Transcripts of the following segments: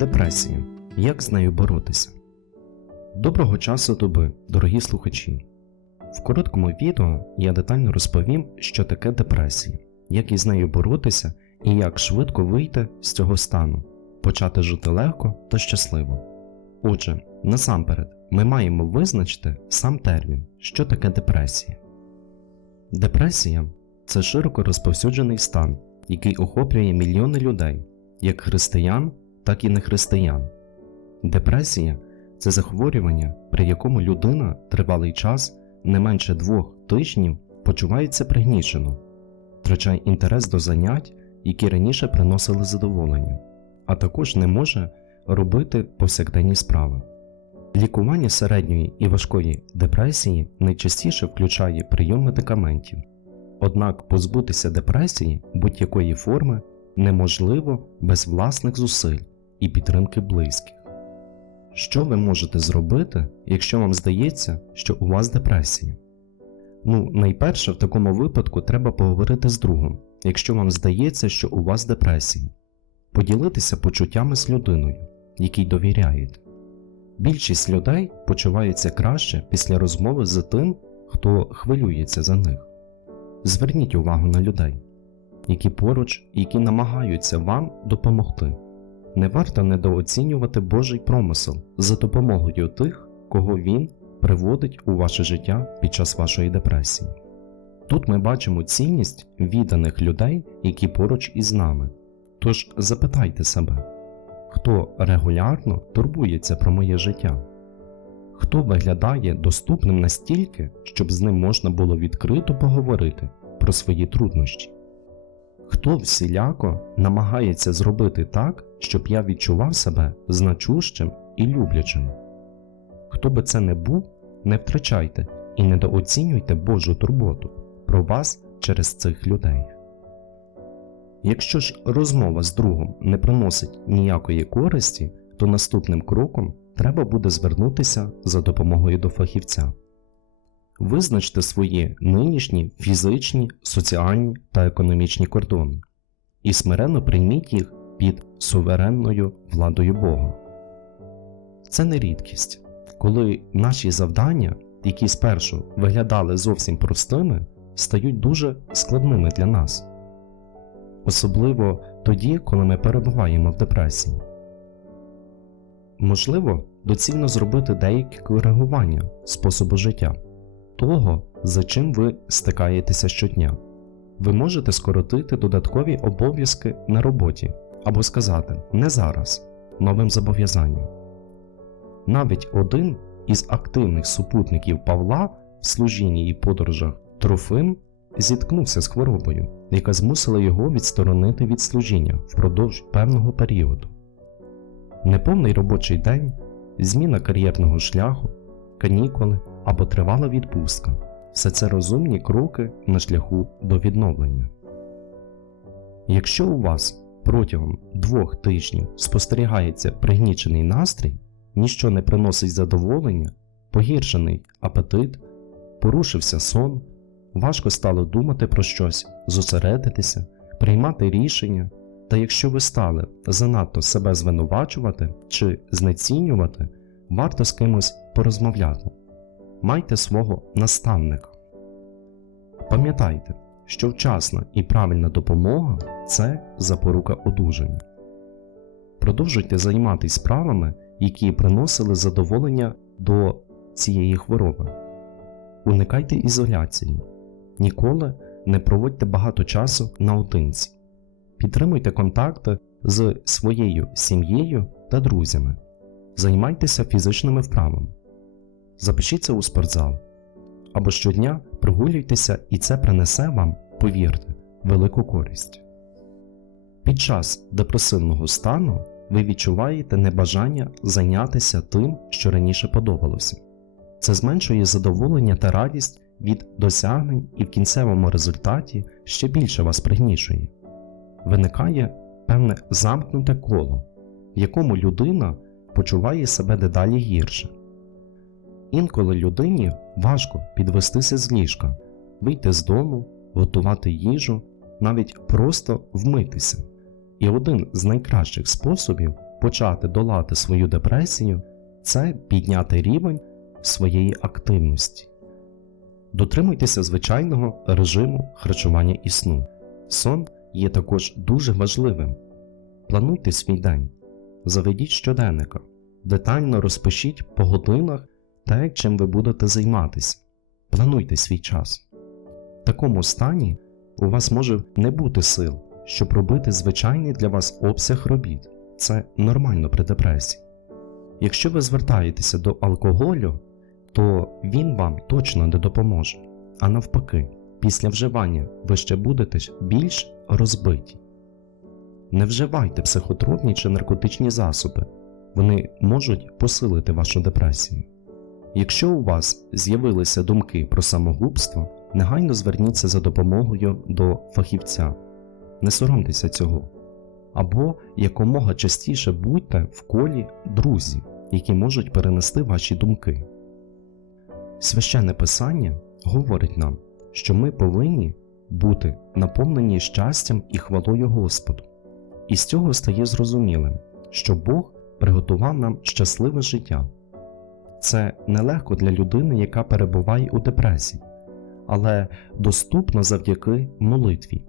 Депресія. Як з нею боротися? Доброго часу доби, дорогі слухачі. В короткому відео я детально розповім, що таке депресія, як із нею боротися і як швидко вийти з цього стану, почати жити легко та щасливо. Отже, насамперед, ми маємо визначити сам термін, що таке депресія. Депресія це широко розповсюджений стан, який охоплює мільйони людей, як християн, так і нехристиян. Депресія це захворювання, при якому людина тривалий час не менше двох тижнів почувається пригнічено, втрачає інтерес до занять, які раніше приносили задоволення, а також не може робити повсякденні справи. Лікування середньої і важкої депресії найчастіше включає прийом медикаментів. Однак позбутися депресії будь-якої форми неможливо без власних зусиль і підтримки близьких. Що ви можете зробити, якщо вам здається, що у вас депресія? Ну, найперше, в такому випадку треба поговорити з другом, якщо вам здається, що у вас депресія, поділитися почуттями з людиною, якій довіряєте. Більшість людей почуваються краще після розмови з тим, хто хвилюється за них. Зверніть увагу на людей, які поруч і які намагаються вам допомогти. Не варто недооцінювати Божий промисел за допомогою тих, кого Він приводить у ваше життя під час вашої депресії. Тут ми бачимо цінність відданих людей, які поруч із нами. Тож запитайте себе, хто регулярно турбується про моє життя? Хто виглядає доступним настільки, щоб з ним можна було відкрито поговорити про свої труднощі? Хто всіляко намагається зробити так, щоб я відчував себе значущим і люблячим? Хто би це не був, не втрачайте і недооцінюйте Божу турботу про вас через цих людей. Якщо ж розмова з другом не приносить ніякої користі, то наступним кроком треба буде звернутися за допомогою до фахівця. Визначте свої нинішні фізичні, соціальні та економічні кордони і смиренно прийміть їх під суверенною владою Бога. Це не рідкість, коли наші завдання, які спершу виглядали зовсім простими, стають дуже складними для нас, особливо тоді, коли ми перебуваємо в депресії. Можливо, доцільно зробити деякі коригування способу життя того, за чим ви стикаєтеся щодня. Ви можете скоротити додаткові обов'язки на роботі або сказати не зараз новим зобов'язанням. Навіть один із активних супутників Павла в служінні і подорожах Трофим зіткнувся з хворобою, яка змусила його відсторонити від служіння впродовж певного періоду. Неповний робочий день, зміна кар'єрного шляху, канікули або тривала відпустка все це розумні кроки на шляху до відновлення. Якщо у вас протягом двох тижнів спостерігається пригнічений настрій, ніщо не приносить задоволення, погіршений апетит, порушився сон, важко стало думати про щось, зосередитися, приймати рішення, та якщо ви стали занадто себе звинувачувати чи знецінювати, варто з кимось порозмовляти. Майте свого наставника. Пам'ятайте, що вчасна і правильна допомога це запорука одужання. Продовжуйте займатися справами, які приносили задоволення до цієї хвороби. Уникайте ізоляції. Ніколи не проводьте багато часу наодинці. Підтримуйте контакти з своєю сім'єю та друзями. Займайтеся фізичними вправами. Запишіться у спортзал. Або щодня прогулюйтеся, і це принесе вам, повірте, велику користь. Під час депресивного стану ви відчуваєте небажання зайнятися тим, що раніше подобалося. Це зменшує задоволення та радість від досягнень і в кінцевому результаті ще більше вас пригнічує. Виникає певне замкнуте коло, в якому людина почуває себе дедалі гірше. Інколи людині важко підвестися з ліжка, вийти з дому, готувати їжу, навіть просто вмитися. І один з найкращих способів почати долати свою депресію, це підняти рівень своєї активності. Дотримуйтеся звичайного режиму харчування і сну. Сон є також дуже важливим. Плануйте свій день, заведіть щоденника, детально розпишіть по годинах те, чим ви будете займатися. Плануйте свій час. В такому стані у вас може не бути сил, щоб робити звичайний для вас обсяг робіт. Це нормально при депресії. Якщо ви звертаєтеся до алкоголю, то він вам точно не допоможе. А навпаки, після вживання ви ще будете більш розбиті. Не вживайте психотропні чи наркотичні засоби, вони можуть посилити вашу депресію. Якщо у вас з'явилися думки про самогубство, негайно зверніться за допомогою до фахівця. Не соромтеся цього. Або якомога частіше будьте в колі друзів, які можуть перенести ваші думки. Священне Писання говорить нам, що ми повинні бути наповнені щастям і хвалою Господу. І з цього стає зрозумілим, що Бог приготував нам щасливе життя. Це нелегко для людини, яка перебуває у депресії, але доступно завдяки молитві,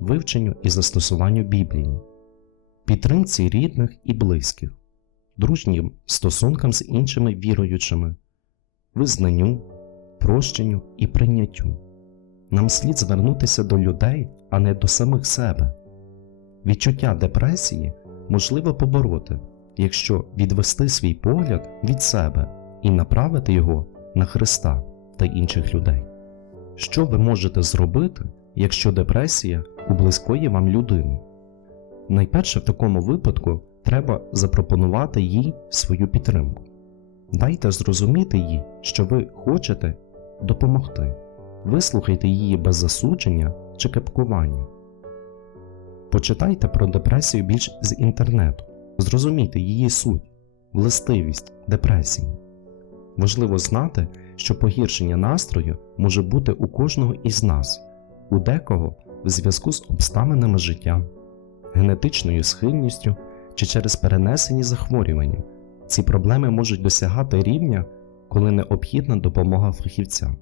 вивченню і застосуванню Біблії, підтримці рідних і близьких, дружнім стосункам з іншими віруючими, визнанню, прощенню і прийняттю. Нам слід звернутися до людей, а не до самих себе. Відчуття депресії можливо побороти, якщо відвести свій погляд від себе і направити його на Христа та інших людей. Що ви можете зробити, якщо депресія у близької вам людини? Найперше в такому випадку треба запропонувати їй свою підтримку. Дайте зрозуміти їй, що ви хочете допомогти. Вислухайте її без засудження чи кепкування. Почитайте про депресію більш з інтернету, зрозумійте її суть, властивість депресії. Важливо знати, що погіршення настрою може бути у кожного із нас, у декого в зв'язку з обставинами життя, генетичною схильністю чи через перенесені захворювання. Ці проблеми можуть досягати рівня, коли необхідна допомога фахівця.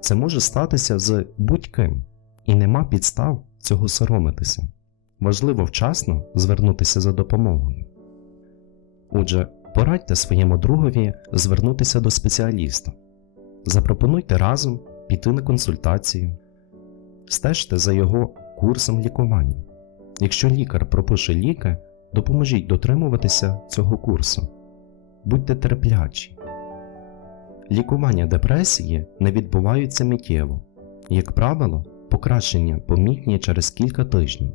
Це може статися з будь-ким, і нема підстав цього соромитися. Важливо вчасно звернутися за допомогою. Отже, порадьте своєму другові звернутися до спеціаліста. Запропонуйте разом піти на консультацію, стежте за його курсом лікування. Якщо лікар пропише ліки, допоможіть дотримуватися цього курсу. Будьте терплячі. Лікування депресії не відбуваються миттєво. Як правило, покращення помітні через кілька тижнів.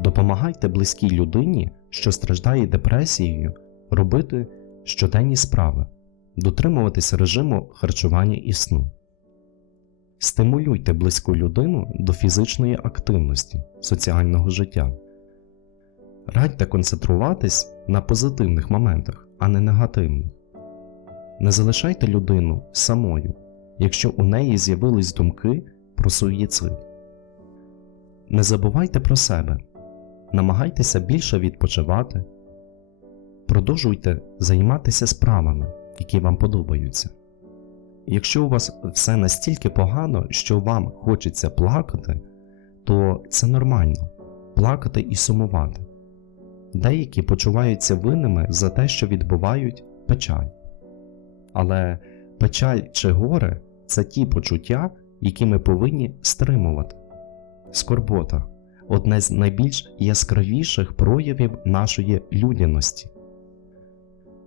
Допомагайте близькій людині, що страждає депресією, робити щоденні справи, дотримуватися режиму харчування і сну. Стимулюйте близьку людину до фізичної активності, соціального життя. Радьте концентруватись на позитивних моментах, а не негативних. Не залишайте людину самою, якщо у неї з'явились думки про суїцид. Не забувайте про себе, намагайтеся більше відпочивати, продовжуйте займатися справами, які вам подобаються. Якщо у вас все настільки погано, що вам хочеться плакати, то це нормально плакати і сумувати. Деякі почуваються винними за те, що відбувають печаль. Але печаль чи горе це ті почуття, які ми повинні стримувати. Скорбота одне з найбільш яскравіших проявів нашої людяності.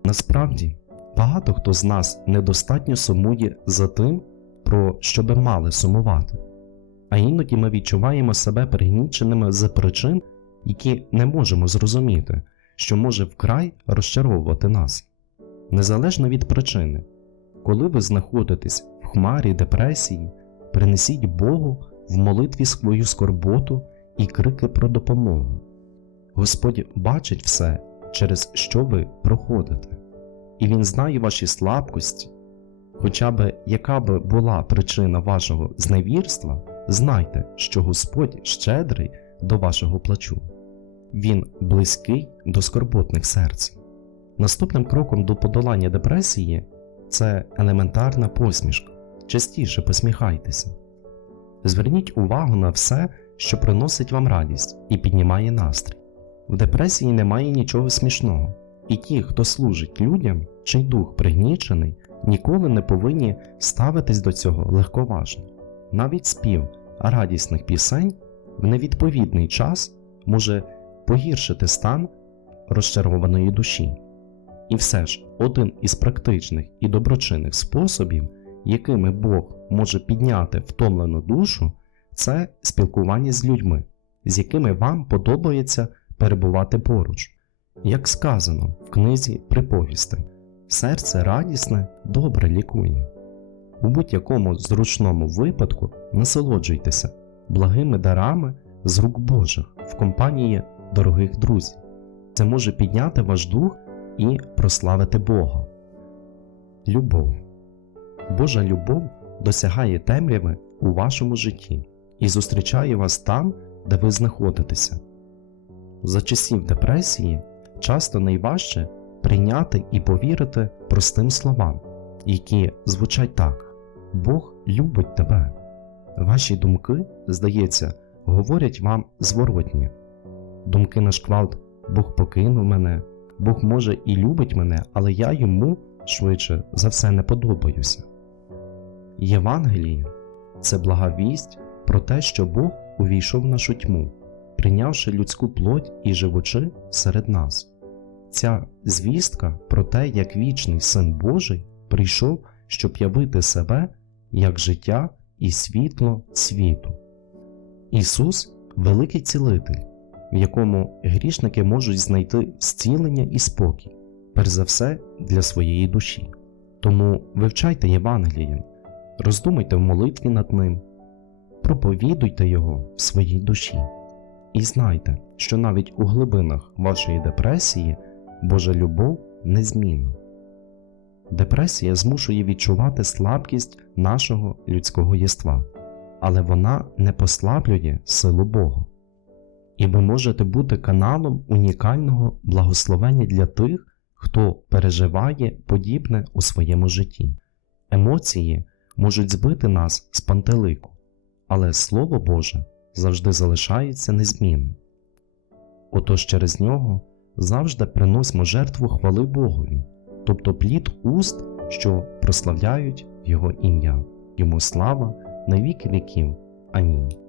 Насправді, багато хто з нас недостатньо сумує за тим, про що би мали сумувати, а іноді ми відчуваємо себе пригніченими з причин, які не можемо зрозуміти, що може вкрай розчаровувати нас. Незалежно від причини, коли ви знаходитесь в хмарі депресії, принесіть Богу в молитві свою скорботу і крики про допомогу. Господь бачить все, через що ви проходите, і Він знає ваші слабкості. Хоча би яка би була причина вашого зневірства, знайте, що Господь щедрий до вашого плачу. Він близький до скорботних серць. Наступним кроком до подолання депресії це елементарна посмішка. Частіше посміхайтеся. Зверніть увагу на все, що приносить вам радість і піднімає настрій. В депресії немає нічого смішного, і ті, хто служить людям, чий дух пригнічений, ніколи не повинні ставитись до цього легковажно. Навіть спів радісних пісень в невідповідний час може погіршити стан розчарованої душі. І все ж один із практичних і доброчинних способів, якими Бог може підняти втомлену душу, це спілкування з людьми, з якими вам подобається перебувати поруч. Як сказано в книзі приповістей, серце радісне добре лікує. У будь-якому зручному випадку насолоджуйтеся благими дарами з рук Божих в компанії дорогих друзів. Це може підняти ваш дух і прославити Бога. Любов. Божа любов досягає темряви у вашому житті і зустрічає вас там, де ви знаходитеся. За часів депресії часто найважче прийняти і повірити простим словам, які звучать так: Бог любить тебе. Ваші думки, здається, говорять вам зворотні. Думки на шквалт Бог покинув мене, Бог може і любить мене, але я йому швидше за все не подобаюся. Євангеліє це блага вість про те, що Бог увійшов в нашу тьму, прийнявши людську плоть і живучи серед нас. Ця звістка про те, як вічний Син Божий прийшов, щоб явити себе як життя і світло світу. Ісус великий цілитель, в якому грішники можуть знайти зцілення і спокій, перш за все для своєї душі. Тому вивчайте Євангеліє, роздумайте в молитві над ним, проповідуйте його в своїй душі і знайте, що навіть у глибинах вашої депресії Божа любов незмінна. Депресія змушує відчувати слабкість нашого людського єства, але вона не послаблює силу Бога. І ви можете бути каналом унікального благословення для тих, хто переживає подібне у своєму житті. Емоції можуть збити нас з пантелику, але Слово Боже завжди залишається незмінним. Отож через нього завжди приносимо жертву хвали Богові, тобто плід уст, що прославляють Його ім'я, йому слава на віки віків. Амінь.